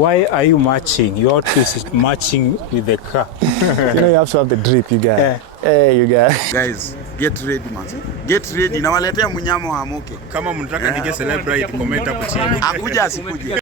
Why are you matching? Your outfit is matching with the car. You know you have to have the drip, you guys. Yeah. Hey, you guys. Guys, get ready, man. Get ready. Nawaletea mnyama wa Amoke. Kama mnataka nige celebrate, comment hapo chini. Akuja asikuje.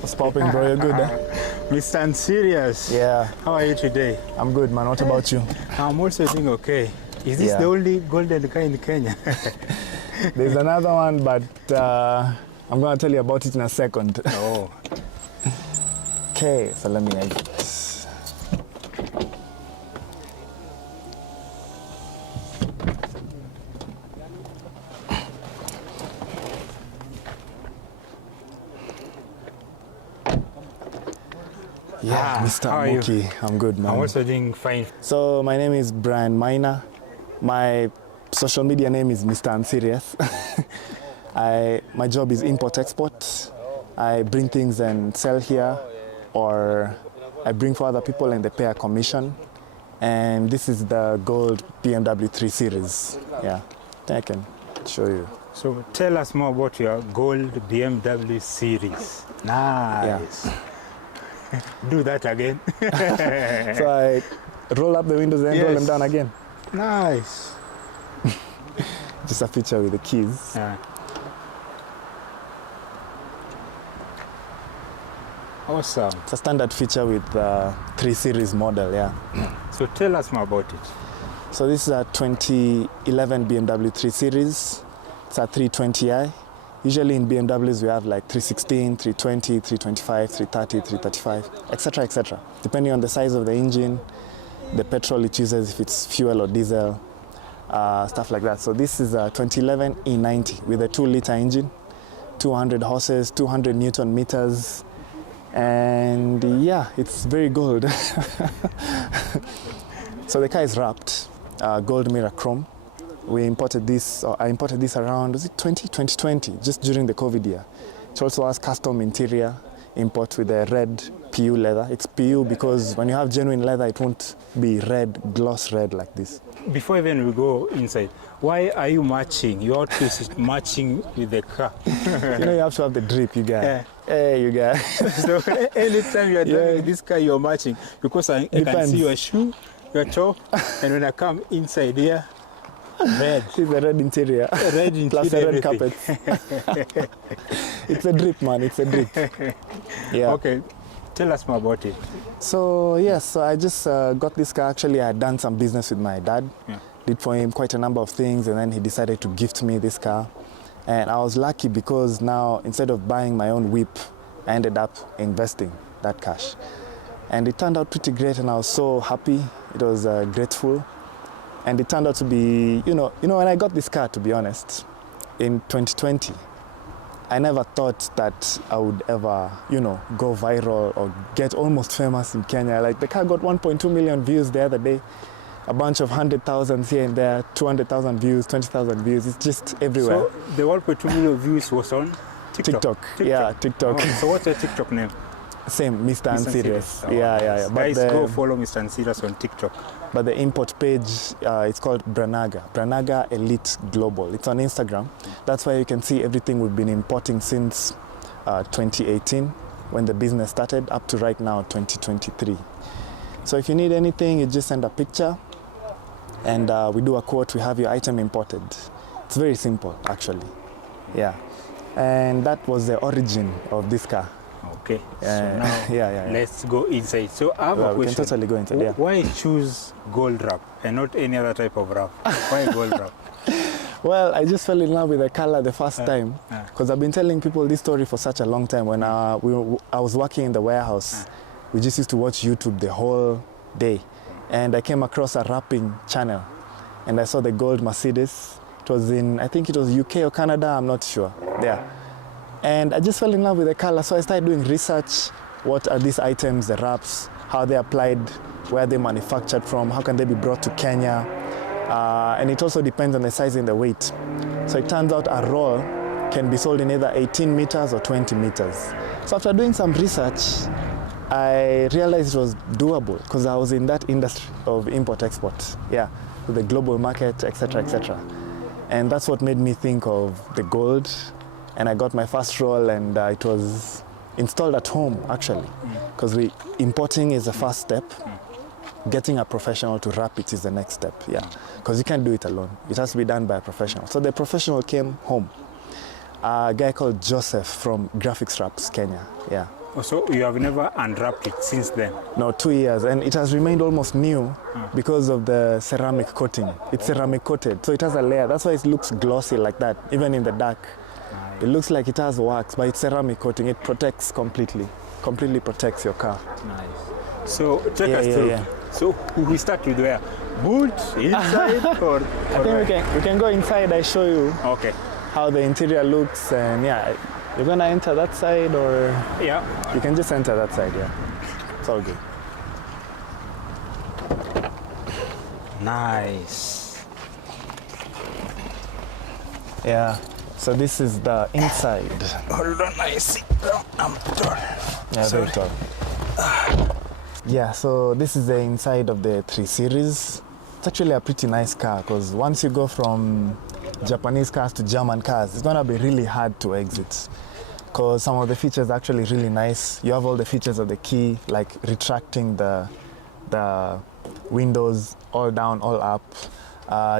What's popping, bro? You're good, eh? Mr. Unserious. Yeah. How are you today? I'm good, man. What about you? I'm also doing okay. Is this the only golden car in Kenya? There's another one, but I'm going to tell you about it in a second. Oh. Okay, so let me exit. Yeah, Mr. Amoke. I'm good, man. I'm also doing fine. So my name is Brian Minor. My social media name is Mr. Unserious. My job is import-export. I bring things and sell here, or I bring for other people and they pay a commission. And this is the gold BMW 3 Series. Yeah, I can show you. So tell us more about your gold BMW series. Nice. Yeah. Do that again. So I roll up the windows and roll them down again. Nice. Just a feature with the keys. Yeah. Awesome. It's a standard feature with the 3 Series model, yeah. So tell us more about it. So this is a 2011 BMW 3 Series. It's a 320i. Usually in BMWs we have like 316, 320, 325, 330, 335, etc., etc. Depending on the size of the engine, the petrol it uses, if it's fuel or diesel, stuff like that. So this is a 2011 E90 with a 2-liter engine, 200 horses, 200 Newton meters, and yeah, it's very gold. So the car is wrapped, gold mirror chrome. We imported this, I imported this around, was it 2020, just during the COVID year. It also has custom interior import with a red PU leather. It's PU because when you have genuine leather, it won't be red, gloss red like this. Before even we go inside, why are you matching? Your outfit is matching with the car. You know you have to have the drip, you guys. Yeah. Hey, you guys. So anytime you're driving this car, you're matching. Because I can see your shoe, your toe, and when I come inside here, red. It's the red interior. Red interior. Plus the red carpet. It's a drip, man. It's a drip. Yeah. Okay. Tell us more about it. So, yes, so I just got this car. Actually, I had done some business with my dad. Yeah. Did for him quite a number of things, and then he decided to gift me this car. And I was lucky because now, instead of buying my own whip, I ended up investing that cash. And it turned out pretty great, and I was so happy. It was grateful. And it turned out to be, you know, when I got this car, to be honest, in 2020, I never thought that I would ever, go viral or get almost famous in Kenya. Like, the car got 1.2 million views the other day, a bunch of 100,000 here and there, 200,000 views, 20,000 views. It's just everywhere. So the 1.2 million views was on TikTok? Yeah, TikTok. Oh, so what's your TikTok name? Same, Mr. Unserious. Oh, yeah. But guys, go follow Mr. Unserious on TikTok. But the import page, it's called Branaga Elite Global. It's on Instagram. That's why you can see everything we've been importing since 2018, when the business started, up to right now, 2023. So if you need anything, you just send a picture, and we do a quote, we have your item imported. It's very simple, actually. Yeah. And that was the origin of this car. Okay. So now let's go inside. So I have a question. We can totally go inside. Yeah. Why choose gold wrap and not any other type of wrap? Why gold wrap? Well, I just fell in love with the color the first time because I've been telling people this story for such a long time. When I was working in the warehouse, we just used to watch YouTube the whole day. And I came across a wrapping channel and I saw the gold Mercedes. It was in, I think it was UK or Canada, I'm not sure. Yeah. And I just fell in love with the color. So I started doing research. What are these items, the wraps, how they applied, where they manufactured from, how can they be brought to Kenya? And it also depends on the size and the weight. So it turns out a roll can be sold in either 18 meters or 20 meters. So after doing some research, I realized it was doable because I was in that industry of import-export, with the global market, etc., etc. And that's what made me think of the gold. And I got my first roll and it was installed at home, actually, because importing is the first step. Getting a professional to wrap it is the next step, because you can't do it alone. It has to be done by a professional. So the professional came home, a guy called Joseph from Graphics Wraps, Kenya, So you have never unwrapped it since then? No, 2 years, and it has remained almost new because of the ceramic coating. It's ceramic coated, so it has a layer. That's why it looks glossy like that, even in the dark. Nice. It looks like it has wax, but it's ceramic coating. It protects completely protects your car. Nice. So take us through. So we start with where? Boot, inside, or I think we can go inside. I show you how the interior looks, and you're gonna enter that side, or you can just enter that side. It's all good. Nice. So this is the inside. Hold on, I see. I'm tall. Very tall. So this is the inside of the 3 Series. It's actually a pretty nice car because once you go from Japanese cars to German cars, it's gonna be really hard to exit because some of the features are actually really nice. You have all the features of the key, like retracting the windows all down, all up.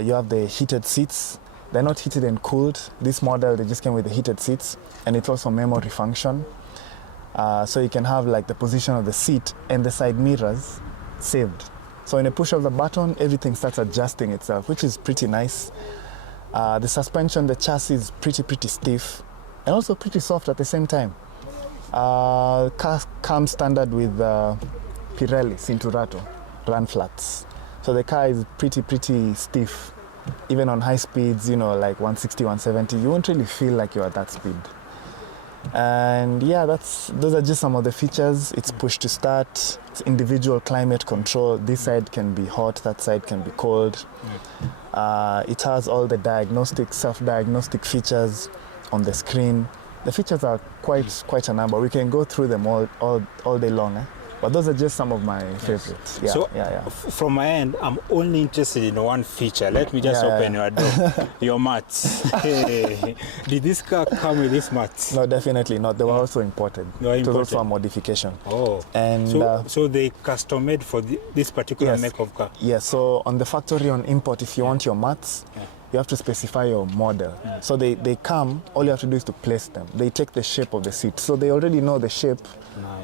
You have the heated seats. They're not heated and cooled. This model, they just came with the heated seats, and it's also memory function. So you can have like the position of the seat and the side mirrors saved. So when you push of the button, everything starts adjusting itself, which is pretty nice. The suspension, the chassis is pretty stiff and also pretty soft at the same time. Car comes standard with Pirelli Cinturato run flats. So the car is pretty stiff. Even on high speeds, like 160, 170, you won't really feel like you're at that speed. And those are just some of the features. It's push to start, it's individual climate control. This side can be hot, that side can be cold. It has all the self-diagnostic features on the screen. The features are quite a number. We can go through them all day long. But those are just some of my favorites. From my end, I'm only interested in one feature. Let me just open your door. Your mats. Did this car come with these mats? No, definitely not. They were also imported. It was also a modification. And so they custom made for this particular make of car? Yes, so on the factory on import, if you want your mats, you have to specify your model. So they come, all you have to do is to place them. They take the shape of the seat. So they already know the shape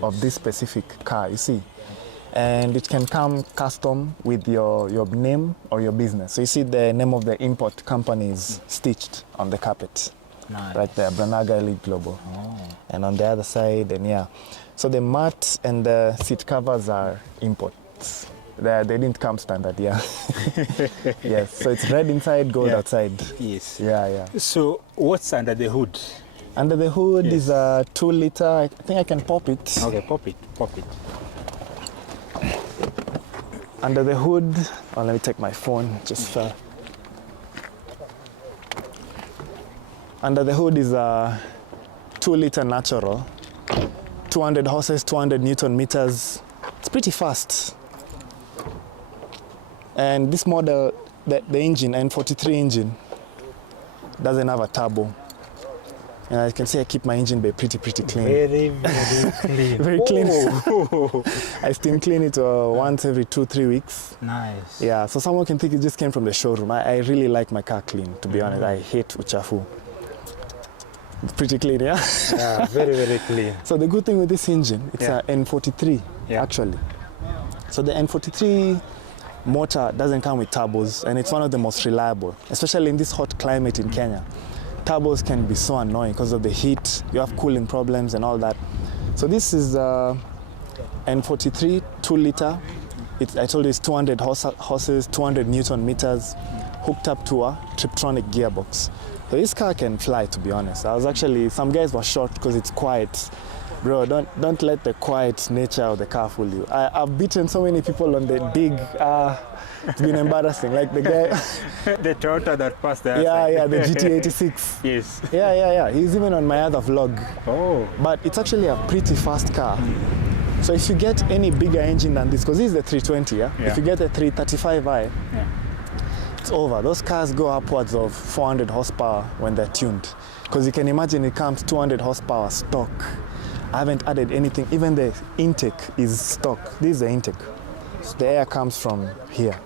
of this specific car, you see. And it can come custom with your name or your business. So you see the name of the import company is stitched on the carpet. Right there, Branaga Elite Global. And on the other side, so the mat and the seat covers are imports. They didn't come standard, Yes, so it's red inside, gold outside. Yes. So what's under the hood? Under the hood is a 2-liter. I think I can pop it. Okay, pop it. Under the hood, let me take my phone, just fell. Under the hood is a 2-liter natural, 200 horses, 200 Newton meters. It's pretty fast. And this model, the engine, N43 engine, doesn't have a turbo. And as you can see, I keep my engine bay pretty clean. Very clean. Very clean. I steam clean it once every 2-3 weeks. Nice. So someone can think it just came from the showroom. I really like my car clean, to be honest. I hate uchafu. It's pretty clean, yeah? Yeah, very, very clean. So the good thing with this engine, it's a N43 actually. So the N43 motor doesn't come with turbos, and it's one of the most reliable, especially in this hot climate in Kenya. Turbos can be so annoying because of the heat, you have cooling problems and all that. So this is N43 2-liter. I told you it's 200 horses, 200 Newton meters, hooked up to a Triptronic gearbox. So this car can fly, to be honest. Some guys were shocked because it's quiet. Bro, don't let the quiet nature of the car fool you. I've beaten so many people on the dig. It's been embarrassing. Like the guy. The Toyota that passed there. Yeah, the GT86. Yes. Yeah. He's even on my other vlog. Oh. But it's actually a pretty fast car. So if you get any bigger engine than this, because this is the 320, if you get a 335i, it's over. Those cars go upwards of 400 horsepower when they're tuned. Because you can imagine it comes 200 horsepower stock. I haven't added anything. Even the intake is stock. This is the intake. So the air comes from here.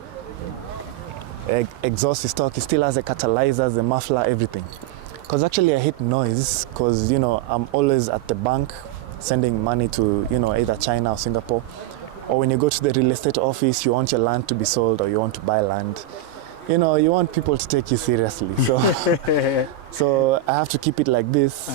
Exhaust is stock. It still has the catalyzers, the muffler, everything. Because actually I hate noise because, I'm always at the bank sending money to, either China or Singapore. Or when you go to the real estate office, you want your land to be sold or you want to buy land. You want people to take you seriously. So I have to keep it like this.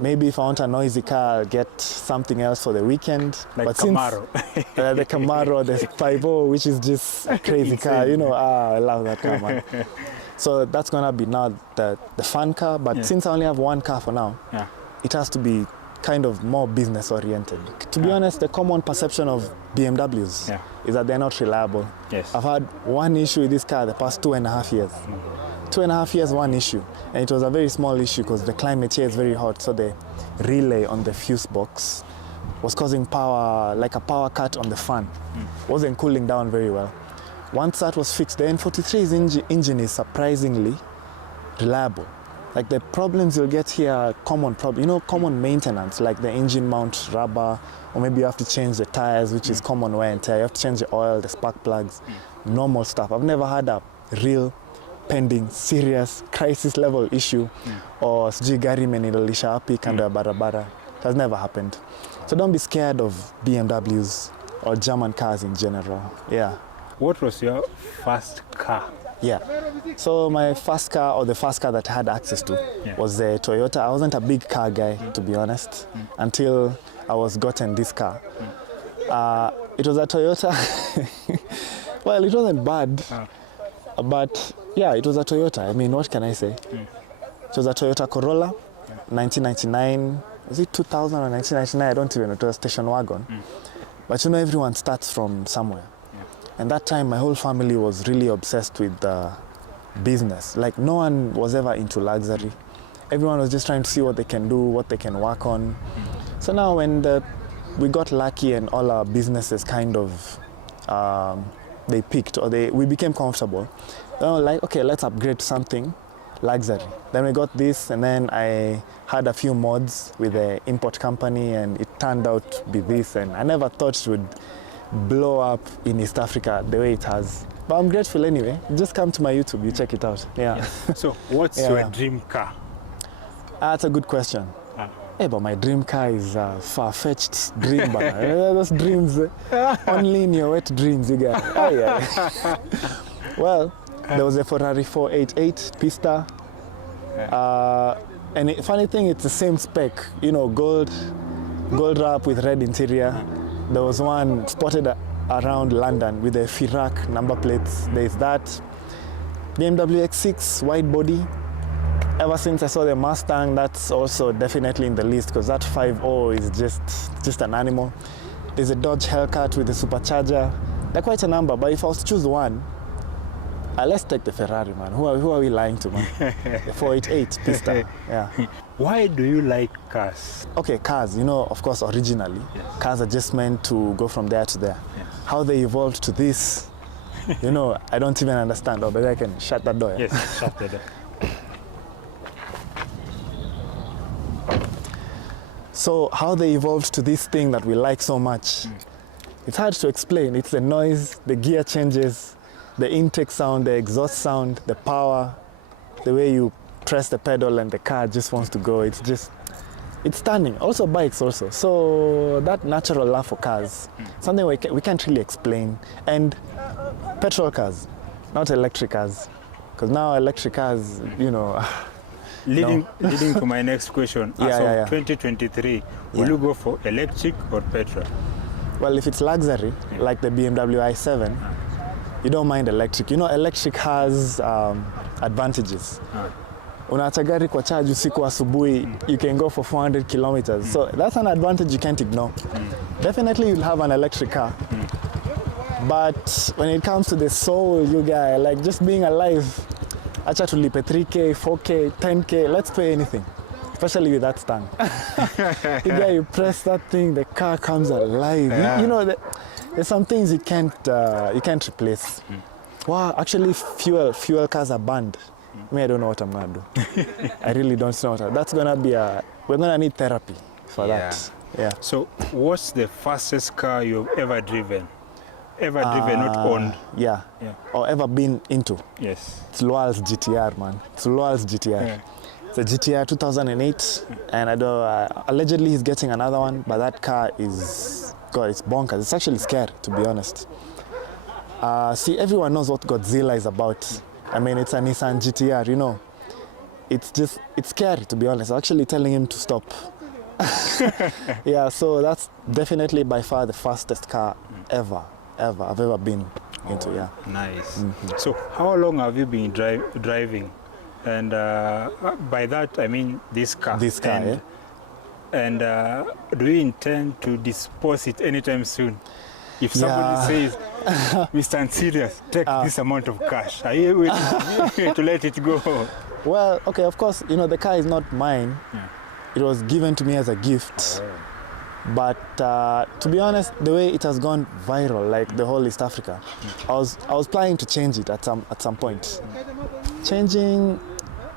Maybe if I want a noisy car, I'll get something else for the weekend. Like but Camaro. The Camaro, the 5.0, which is just a crazy car. I love that car, man. So that's going to be now the fun car. But since I only have one car for now, it has to be kind of more business oriented. To be honest, the common perception of BMWs is that they're not reliable. Yes. I've had one issue with this car the past 2.5 years. 2.5 years, one issue. And it was a very small issue because the climate here is very hot. So the relay on the fuse box was causing like a power cut on the fan. Wasn't cooling down very well. Once that was fixed, the N43's engine is surprisingly reliable. Like the problems you'll get here are common common maintenance, like the engine mount rubber, or maybe you have to change the tires, which is common wear and tear. You have to change the oil, the spark plugs, normal stuff. I've never had a real pending serious crisis level issue or sijui gari imenilolisha wapi kando ya barabara. It has never happened. So don't be scared of BMWs or German cars in general. Yeah. What was your first car? Yeah. So my first car, or the first car that I had access to, was the Toyota. I wasn't a big car guy, to be honest, until I was gotten this car. It was a Toyota. Well, it wasn't bad, but yeah, it was a Toyota. I mean, what can I say? It was a Toyota Corolla, 1999. Was it 2000 or 1999? I don't even know. It was a station wagon. But everyone starts from somewhere. And that time, my whole family was really obsessed with business. Like, no one was ever into luxury. Everyone was just trying to see what they can do, what they can work on. So now when we got lucky and all our businesses kind of, they peaked or we became comfortable, then we were like, okay, let's upgrade to something luxury. Then we got this, and then I had a few mods with the import company, and it turned out to be this, and I never thought it would blow up in East Africa the way it has. But I'm grateful anyway. Just come to my YouTube, you check it out. Yeah. So what's your dream car? That's a good question. Hey, but my dream car is a far-fetched dream. Those dreams, only in your wet dreams, you guys. Well, there was a Ferrari 488 Pista. And the funny thing, it's the same spec, gold wrap with red interior. There was one spotted around London with the Firac number plates. There's that. BMW X6 wide body. Ever since I saw the Mustang, that's also definitely in the list because that 5.0 is just an animal. There's a Dodge Hellcat with a supercharger. They're quite a number, but if I was to choose one, let's take the Ferrari, man. Who are we lying to, man? The 488 Pista. Yeah. Why do you like cars? Okay, cars, of course, originally, cars are just meant to go from there to there. Yes. How they evolved to this, I don't even understand. But I can shut that door. Yeah? Yes, shut the door. So how they evolved to this thing that we like so much, it's hard to explain. It's the noise, the gear changes, the intake sound, the exhaust sound, the power, the way you press the pedal and the car just wants to go. It's stunning. Also bikes also. So that natural love for cars, something we can't really explain. And petrol cars, not electric cars. Because now electric cars, you know. Leading to my next question. As of 2023, will you go for electric or petrol? Well, if it's luxury, like the BMW i7, you don't mind electric. You know, electric has advantages. Unaacha gari kwa charge usiku asubuhi, you can go for 400 kilometers. So that's an advantage you can't ignore. Definitely you'll have an electric car. But when it comes to the soul, you guys, like just being alive, acha tulipe 3K, 4K, 10K, let's pay anything. Especially with that stand. You press that thing, the car comes alive. Yeah. You know, there's some things you can't replace. Wow, actually fuel cars are banned. Me, I don't know what I'm gonna do. I really don't know what that's gonna be. We're gonna need therapy for that. Yeah. So, what's the fastest car you've ever driven? Not owned? Yeah. Or ever been into? Yes. It's Loal's GTR, man. It's Loal's GTR. Yeah. It's a GTR 2008, and I don't. Allegedly, he's getting another one, but that car is, God, it's bonkers. It's actually scary, to be honest. See, everyone knows what Godzilla is about. I mean, it's a Nissan GTR, you know. It's scary, to be honest. I'm actually telling him to stop. Yeah, so that's definitely by far the fastest car ever I've ever been into. Yeah. Nice. So, how long have you been driving? And by that, I mean this car. This car, And do you intend to dispose it anytime soon? If somebody says, Mr. Unserious, take this amount of cash, are you willing to let it go? Well, okay, of course, you know, the car is not mine. It was given to me as a gift. But to be honest, the way it has gone viral, like the whole East Africa, I was planning to change it at some point. Changing,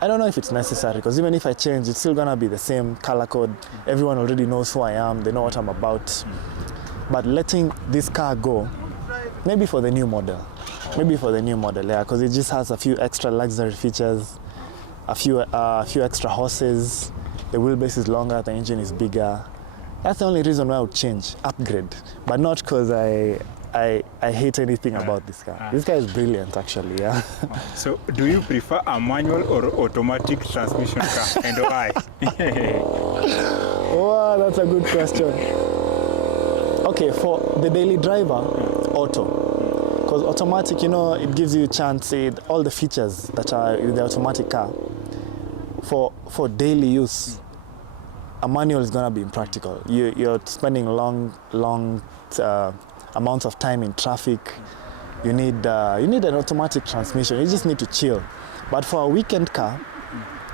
I don't know if it's necessary, because even if I change, it's still gonna be the same color code. Everyone already knows who I am, they know what I'm about. But letting this car go, maybe for the new model. Yeah, because it just has a few extra luxury features, a few extra horses, the wheelbase is longer, the engine is bigger. That's the only reason why I would change, upgrade, but not because I hate anything about this car. This car is brilliant, actually, yeah. So, do you prefer a manual or automatic transmission car, and why? Wow, that's a good question. Okay, for the daily driver, auto. Because automatic, you know, it gives you a chance, all the features that are in the automatic car. For daily use, a manual is going to be impractical. You're spending long amounts of time in traffic. You need an automatic transmission. You just need to chill. But for a weekend car,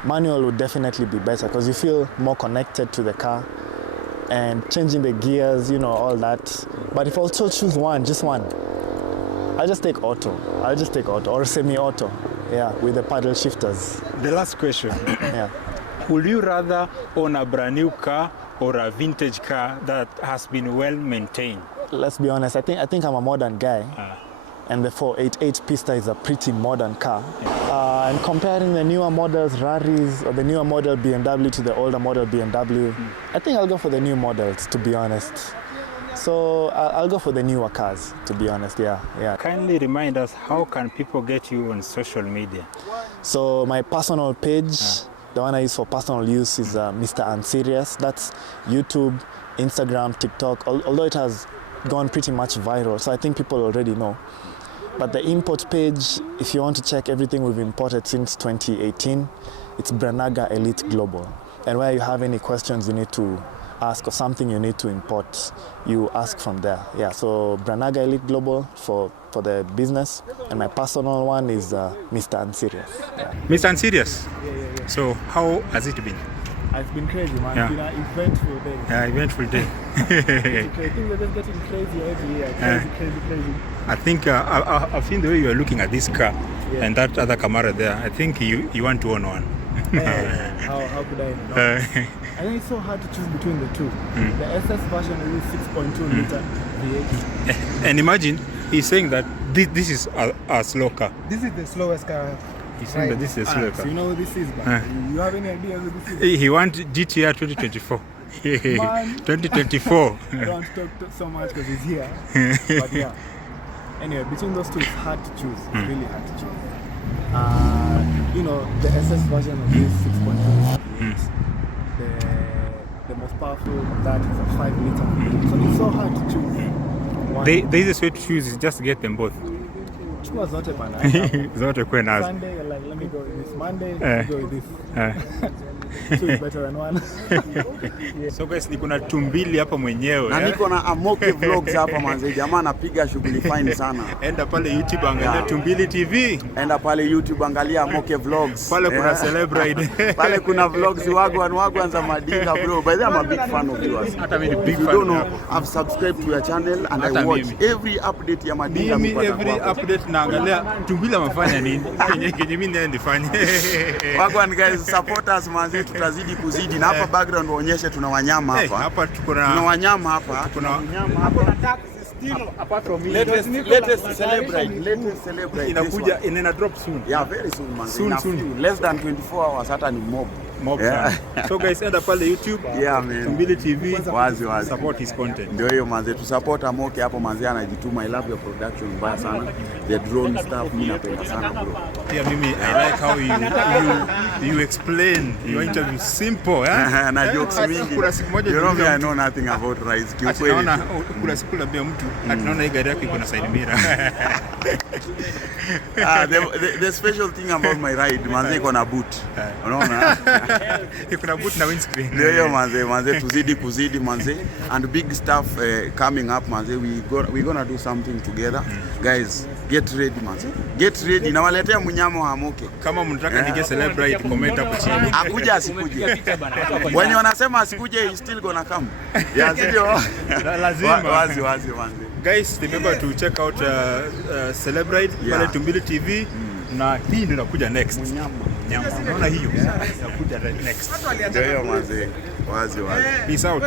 manual would definitely be better because you feel more connected to the car and changing the gears, you know, all that. But if I also choose just one, I'll just take auto or semi-auto, yeah, with the paddle shifters. The last question. Yeah. Would you rather own a brand new car or a vintage car that has been well maintained? Let's be honest, I think I'm a modern guy. And the 488 Pista is a pretty modern car. And comparing the newer models, Raris, or the newer model BMW to the older model BMW, I think I'll go for the new models, to be honest. So I'll go for the newer cars, to be honest, yeah. Kindly remind us, how can people get you on social media? So my personal page, the one I use for personal use is Mr. Unserious. That's YouTube, Instagram, TikTok, although it has gone pretty much viral, so I think people already know. But the import page, if you want to check everything we've imported since 2018, it's Branaga Elite Global. And where you have any questions you need to ask or something you need to import, you ask from there. Yeah, so Branaga Elite Global for the business, and my personal one is Mr. Unserious. Yeah. Mr. Unserious? Yeah. So how has it been? It's been crazy, man. Yeah. It's been an eventful day. Yeah, eventful day. Things are just getting crazy every year. Crazy. I think I've seen the way you are looking at this car and that other Camaro there. I think you want to own one. How could I know? I think it's so hard to choose between the two. The SS version is 6.2 liter V8. And imagine, he's saying that this is a slow car. This is the slowest car He's saying that this is a slow So car. you know what this is, but you have any idea who this is? He wants GTR 2024. Man. 2024. I don't talk so much because he's here. But yeah. Anyway, between those two, it's hard to choose. It's really hard to choose. You know, the SS version of this 6.2 the most powerful of that is a 5 liter. So it's so hard to choose. The easiest way to choose is just get them both. Chukua zote bana. Zote kwe nazo. Sunday, you're like, let me go with this. Monday, let me go with this. Two is better than one. So guys, niko na tumbili hapa mwenyewe. Na niko na Amoke Vlogs hapa manze. Jamaa anapiga shughuli fine sana. Enda pale YouTube angalia Tumbili TV. Enda pale YouTube angalia Amoke Vlogs. Pale kuna Celebrate. Pale kuna vlogs wagwan za madinga bro. By the way, I'm a big fan of yours. Hata mimi ni big If you fan. don't know, I've subscribed to your channel and Hata I watch mimi. every update ya madinga. Mimi every update naangalia Tumbili amefanya nini. Kenye mimi ndiye nifanye. Wagwan guys, support us manze, tutazidi kuzidi na hapa background waonyeshe tuna wanyama hapa. Hapa tuko na Tuna wanyama hapa. Kuna apart from me. Latest celebrate. Inakuja ina drop soon. Yeah, very soon man. Soon. Less than 24 hours hata ni mob. Yeah. So guys, enda pale YouTube. Yeah man. Tumbili TV. Wazi. Support his content. Ndio hiyo manze, tu support Amoke hapo manze, anajituma. I love your production mbaya sana. The drone stuff mimi napenda sana bro. Yeah, mimi I like how you explain your interview simple, eh? Na jokes mingi. Kuna siku moja you know me, I know nothing about rice. Kiukweli. Naona kuna siku labia mtu atunaona hii gari yake iko na side mirror. The special thing about my ride manze, iko na boot. Unaona? Iko na boot na windscreen. Ndio hiyo manze, tuzidi kuzidi manze, and big stuff coming up manze. We gonna do something together. Guys, get ready manze. Get ready. Nawaletea mnyama wa Amoke. Kama mnataka nige celebrate, comment hapo chini. Akuja asikuje. Wenye wanasema asikuje, he still gonna come. Yeah, ndio. Lazima. Wazi manze. Guys, remember to check out Celebrate pale Tumbili TV, na hii ndio inakuja next. Nyama. Unaona hiyo? Inakuja next. Ndio hiyo manze. Wazi. Peace out.